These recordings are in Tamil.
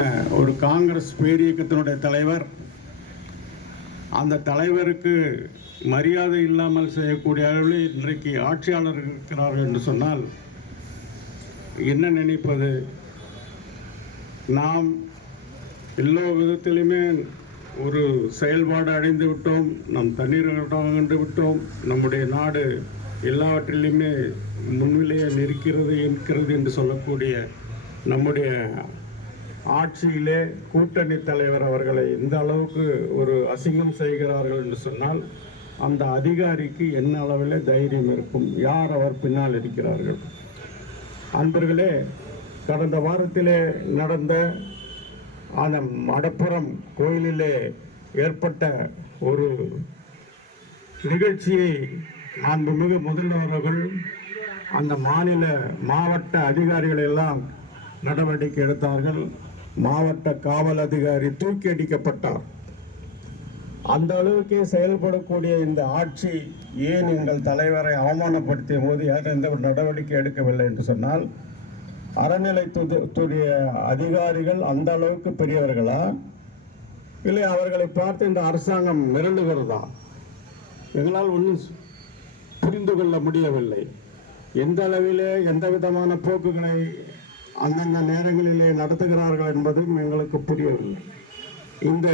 ஒரு காங்கிரஸ் பேரியக்கத்தினுடைய தலைவர், அந்த தலைவருக்கு மரியாதை இல்லாமல் செய்யக்கூடிய அளவில் இன்றைக்கு ஆட்சியாளர் இருக்கிறார்கள் என்று சொன்னால் என்ன நினைப்பது? நாம் எல்லா விதத்திலுமே ஒரு செயல்பாடு அடைந்து விட்டோம், நம் தண்ணீர் கண்டு விட்டோம், நம்முடைய நாடு எல்லாவற்றிலுமே முன்னிலையே இருக்கிறது என்று சொல்லக்கூடிய நம்முடைய ஆட்சியிலே கூட்டணி தலைவர் அவர்களை இந்த அளவுக்கு ஒரு அசிங்கம் செய்கிறார்கள் என்று சொன்னால் அந்த அதிகாரிக்கு என்ன அளவில் தைரியம் இருக்கும்? யார் அவர் பின்னால் இருக்கிறார்கள்? அன்பர்களே, கடந்த வாரத்திலே நடந்த அந்த மடப்புறம் கோயிலிலே ஏற்பட்ட ஒரு நிகழ்ச்சியை மாண்புமிகு முதல்வர் அவர்கள் அந்த மாவட்ட அதிகாரிகள் எல்லாம் நடவடிக்கை எடுத்தார்கள். மாவட்ட காவல் அதிகாரி தூக்கி அடிக்கப்பட்டார். அந்த அளவுக்கு செயல்படக்கூடிய இந்த ஆட்சி ஏன் எங்கள் தலைவரை அவமானப்படுத்திய போது எந்த ஒரு நடவடிக்கை எடுக்கவில்லை என்று சொன்னால், அறநிலைத்துறை அதிகாரிகள் அந்த அளவுக்கு பெரியவர்களா, இல்லை அவர்களை பார்த்து இந்த அரசாங்கம் மிரளுகிறதா? எங்களால் ஒன்றும் புரிந்து கொள்ள முடியவில்லை. எந்த அளவிலே எந்த விதமான போக்குகளை அந்தந்த நேரங்களிலே நடத்துகிறார்கள் என்பதும் எங்களுக்கு புரியவில்லை. இந்த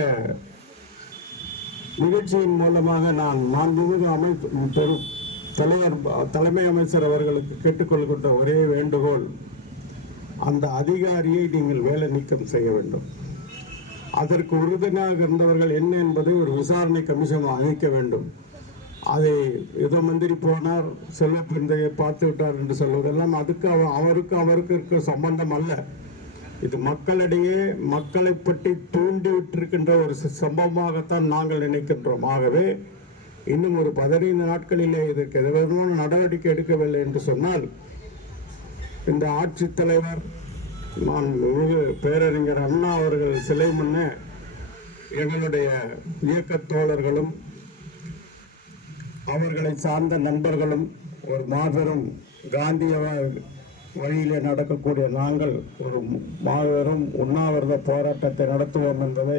நிகழ்ச்சியின் மூலமாக நான் மாண்புமிகு தலைமை அமைச்சர் அவர்களுக்கு கேட்டுக்கொள்கின்ற ஒரே வேண்டுகோள், அந்த அதிகாரியை நீங்கள் வேலை நீக்கம் செய்ய வேண்டும். அதற்கு உறுதுணையாக இருந்தவர்கள் என்ன என்பதை ஒரு விசாரணை கமிஷன் அமைக்க வேண்டும். அதை ஏதோ மந்திரி போனார், செல்வ பிந்தையை பார்த்து விட்டார் என்று சொல்வதெல்லாம் அவருக்கு இருக்க சம்பந்தம் அல்ல. இது மக்களிடையே மக்களை பற்றி தூண்டிவிட்டிருக்கின்ற ஒரு சம்பவமாகத்தான் நாங்கள் நினைக்கின்றோம். ஆகவே இன்னும் ஒரு 15 நாட்களிலே இதற்கு எதுவிதமான நடவடிக்கை எடுக்கவில்லை என்று சொன்னால், இந்த ஆட்சித்தலைவர் பேரறிஞர் அண்ணா அவர்கள் சிலை முன்னே எங்களுடைய இயக்க தோழர்களும் அவர்களை சார்ந்த நண்பர்களும் ஒரு மாபெரும் காந்திய வழியிலே நடக்கக்கூடிய நாங்கள் ஒரு மாபெரும் உண்ணாவிரத போராட்டத்தை நடத்துவோம் என்பதை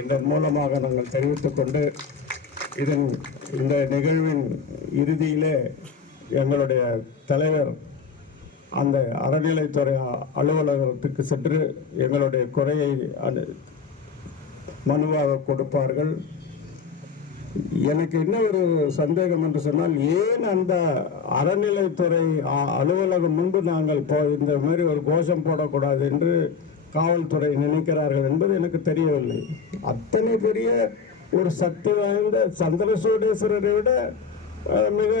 இதன் மூலமாக நாங்கள் தெரிவித்துக் கொண்டு, இந்த நிகழ்வின் இறுதியிலே எங்களுடைய தலைவர் அந்த அறநிலைத்துறை அலுவலகத்துக்கு சென்று எங்களுடைய குறையை மனுவாக கொடுப்பார்கள். எனக்கு என்ன ஒரு சந்தேகம் என்று சொன்னால், ஏன் அந்த அறநிலைத்துறை அலுவலகம் முன்பு நாங்கள் இந்த மாதிரி ஒரு கோஷம் போடக்கூடாது என்று காவல்துறை நினைக்கிறார்கள் என்பது எனக்கு தெரியவில்லை. அத்தனை பெரிய ஒரு சக்தி வாய்ந்த சந்திரசூடேஸ்வரரை விட மிக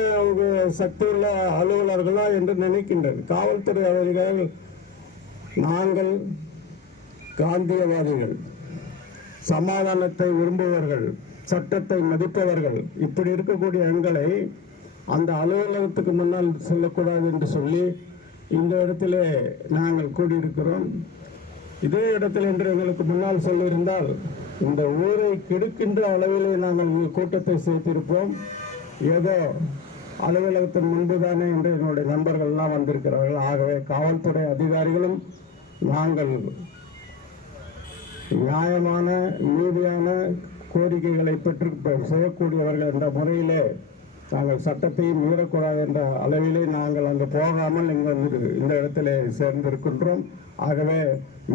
சக்தியுள்ள அலுவலர்களா என்று நினைக்கின்றது காவல்துறை அதிகாரிகள். நாங்கள் காந்தியவாதிகள், சமாதானத்தை விரும்புவர்கள், சட்டத்தை மதிப்பவர்கள், இப்படி இருக்கக்கூடிய எங்களை அந்த அலுவலகத்துக்கு முன்னால் செல்லக்கூடாது என்று சொல்லி இந்த இடத்திலே நாங்கள் கூடியிருக்கிறோம். இதே இடத்தில் என்று எங்களுக்கு முன்னால் சொல்லியிருந்தால் இந்த ஊரை கெடுக்கின்ற அளவிலே நாங்கள் கூட்டத்தை சேர்த்திருப்போம். ஏதோ அலுவலகத்தின் முன்புதானே என்று என்னுடைய நண்பர்கள் எல்லாம் வந்திருக்கிறார்கள். ஆகவே காவல்துறை அதிகாரிகளும் நாங்கள் நியாயமான நீதியான கோரிக்கைகளை பெற்று செய்யக்கூடியவர்கள் என்ற முறையிலே நாங்கள் சட்டத்தையும் மீறக்கூடாது என்ற அளவிலே நாங்கள் அங்கு போகாமல் இந்த இடத்திலே சேர்ந்திருக்கின்றோம். ஆகவே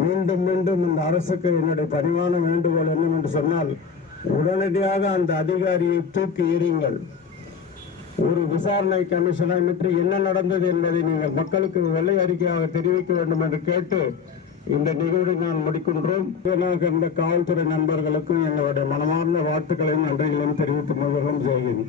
மீண்டும் இந்த அரசுக்கு என்னுடைய பணிவான வேண்டுகோள் என்னவென்று சொன்னால், உடனடியாக அந்த அதிகாரியை தூக்கி எறியுங்கள். ஒரு விசாரணை கமிஷனை பற்றி என்ன நடந்தது என்பதை நீங்கள் மக்களுக்கு வெள்ளை அறிக்கையாக தெரிவிக்க வேண்டும் என்று கேட்டு இந்த நிகழ்வை நான் முடிக்கின்றோம். இந்த காவல்துறை நண்பர்களுக்கும் எங்களுடைய மனமார்ந்த வாழ்த்துக்களையும் நன்றிகளையும் தெரிவித்து முதலும் செய்கிறேன்.